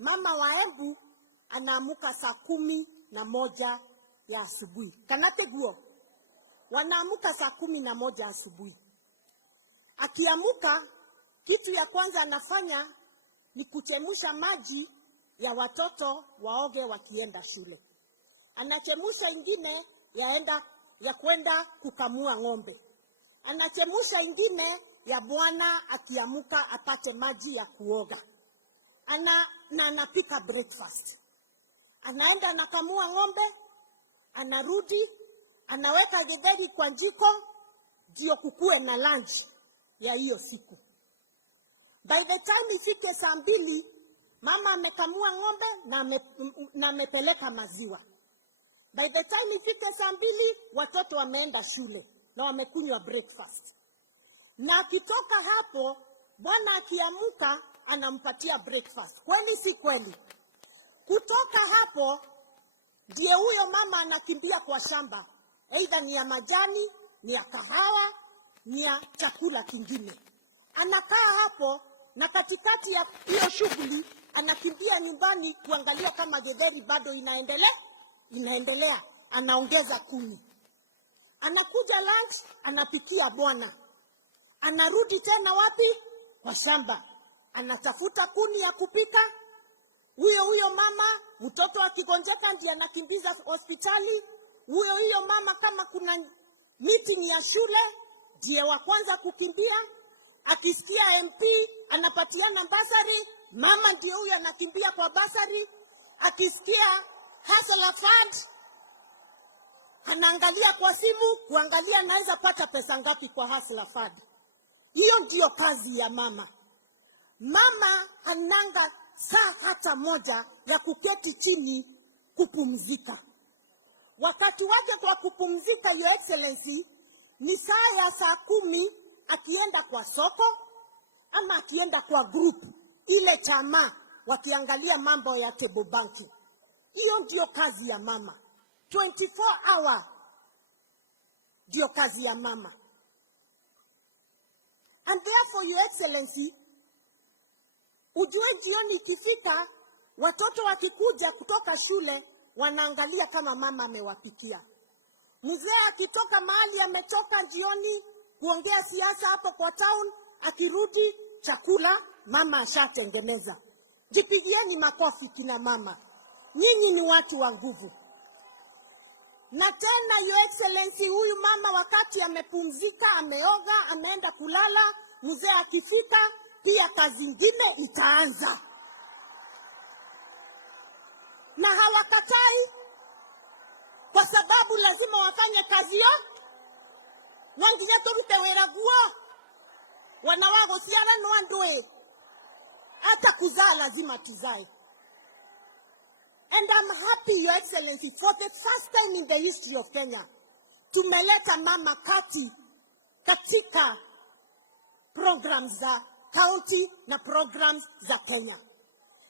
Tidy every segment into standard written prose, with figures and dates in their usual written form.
mama wa Embu anaamuka saa 11 ya asubuhi. Kanate guo. Wanaamuka saa 11 asubuhi. Akiamuka, kitu ya kwanza anafanya ni kuchemusha maji ya watoto waoge wakienda shule. Anachemusha ingine ya kwenda kukamua ng'ombe. Anachemusha ingine ya bwana akiamuka apate maji ya kuoga. Na anapika breakfast. Anaenda anakamua ng'ombe, anarudi, anaweka githeri kwa jiko, ndio kukue na lunch ya hiyo siku. By the time ifike saa 2, mama amekamua ng'ombe na amepeleka maziwa. By the time ifike saa 2, watoto wameenda shule na wamekunywa breakfast. Na akitoka hapo, bwana akiamuka anampatia breakfast. Kweli si kweli? Kutoka hapo, ndiye huyo mama anakimbia kwa shamba. Aidha ni ya majani, ni ya kahawa, ni ya chakula kingine. Anakaa hapo na katikati ya hiyo shughuli anakimbia nyumbani kuangalia kama githeri bado inaendelea. Anaongeza kuni. Anakuja lunch, anapikia bwana. Anarudi tena wapi? Kwa shamba. Anatafuta kuni ya kupika. Huyo mama, mtoto akigonjeka ndiye anakimbiza hospitali. Huyo mama kama kuna meeting ya shule, ndiye wa kwanza kukimbia. Akisikia MP anapatiana basari, mama ndiye huyo anakimbia kwa basari. Akisikia hustler fund, anaangalia kwa simu kuangalia anaweza pata pesa ngapi kwa hustler fund. Hiyo ndio kazi ya mama. Mama ananga saa hata moja ya kuketi chini kupumzika. Wakati wake kwa kupumzika, Your Excellency, ni saa 10 akienda kwa soko ama akienda kwa group ile chama wakiangalia mambo ya table banking. Hiyo ndio kazi ya mama. 24 hour ndio kazi ya mama. And therefore, Your Excellency, ujue jioni ikifika, watoto wakikuja kutoka shule wanaangalia kama mama amewapikia. Mzee akitoka mahali ametoka jioni kuongea siasa hapo kwa town, akirudi chakula mama ashatengeneza. Jipigieni makofi kina mama. Nyinyi ni watu wa nguvu. Na tena Your Excellency, huyu mama wakati amepumzika, ameoga, ameenda kulala, mzee akifika pia kazi nyingine itaanza. Na hawakatai kwa sababu lazima wafanye kazi yao. Wanginya torute wera guo. Wanawago siara no andwe. Hata kuzaa lazima tuzae. And I'm happy, Your Excellency, for the first time in the history of Kenya, tumeleta mama katika programs za county na programs za Kenya.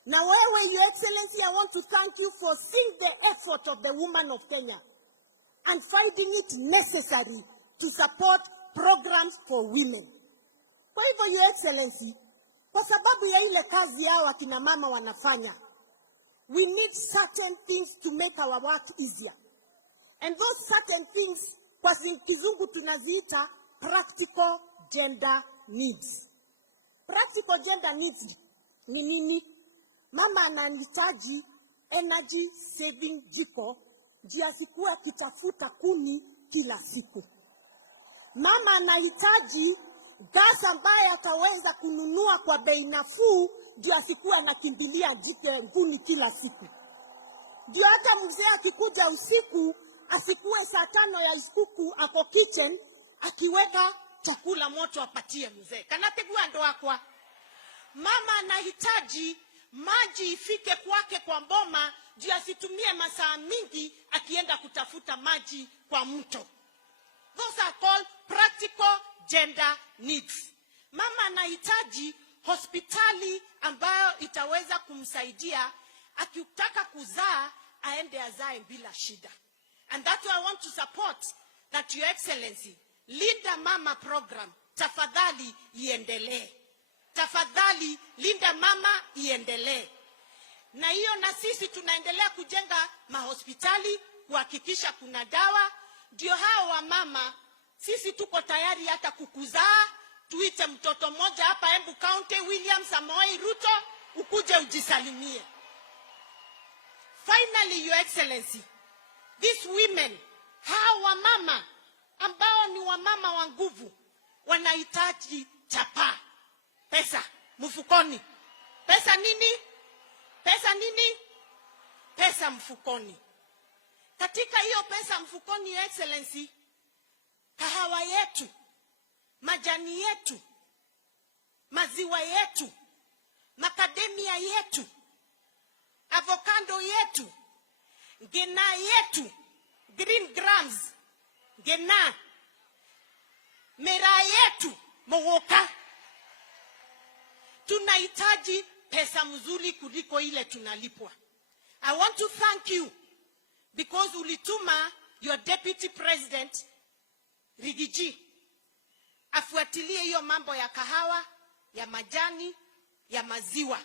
Now, Your Excellency, I want to thank you for seeing the effort of the woman of Kenya and finding it necessary to support programs for women. Kwa hivyo, Your Excellency, kwa sababu ya ile kazi yao akina mama wanafanya, we need certain things to make our work easier. And those certain things, kwa kizungu tunaziita practical gender needs. Practical gender needs ni nini? Mama anahitaji energy saving jiko, ndio asikuwe akitafuta kuni kila siku. Mama anahitaji gas ambaye ataweza kununua kwa bei nafuu, ndio asikuwe anakimbilia kuni kila siku. Ndio hata mzee akikuja usiku asikuwe saa 5 ya usiku ako kitchen akiweka chakula moto apatie mzee. Kanategua ndo akwa. Mama anahitaji maji ifike kwake kwa mboma, ndio asitumie masaa mingi akienda kutafuta maji kwa mto. Those are called practical gender needs. Mama anahitaji hospitali ambayo itaweza kumsaidia akitaka kuzaa aende azae bila shida. And that's why I want to support that, Your Excellency, Linda Mama program tafadhali iendelee. Tafadhali Linda Mama iendelee. Na hiyo na sisi tunaendelea kujenga mahospitali, kuhakikisha kuna dawa. Ndio hao wamama, sisi tuko tayari hata kukuzaa, tuite mtoto mmoja hapa Embu County, William Samoei Ruto, ukuje ujisalimie. Finally, Your Excellency, these women, hao wamama ambao ni wamama wa nguvu, wanahitaji chapa, pesa mfukoni. Pesa nini? Pesa nini? Pesa mfukoni. Katika hiyo pesa mfukoni, Your Excellency, kahawa yetu, majani yetu, maziwa yetu, makademia yetu, avocado yetu, ngena yetu, green grams, ngena, mera yetu, mogoka. Tunahitaji pesa mzuri kuliko ile tunalipwa. I want to thank you because ulituma your deputy president Rigiji afuatilie hiyo mambo ya kahawa, ya majani, ya maziwa.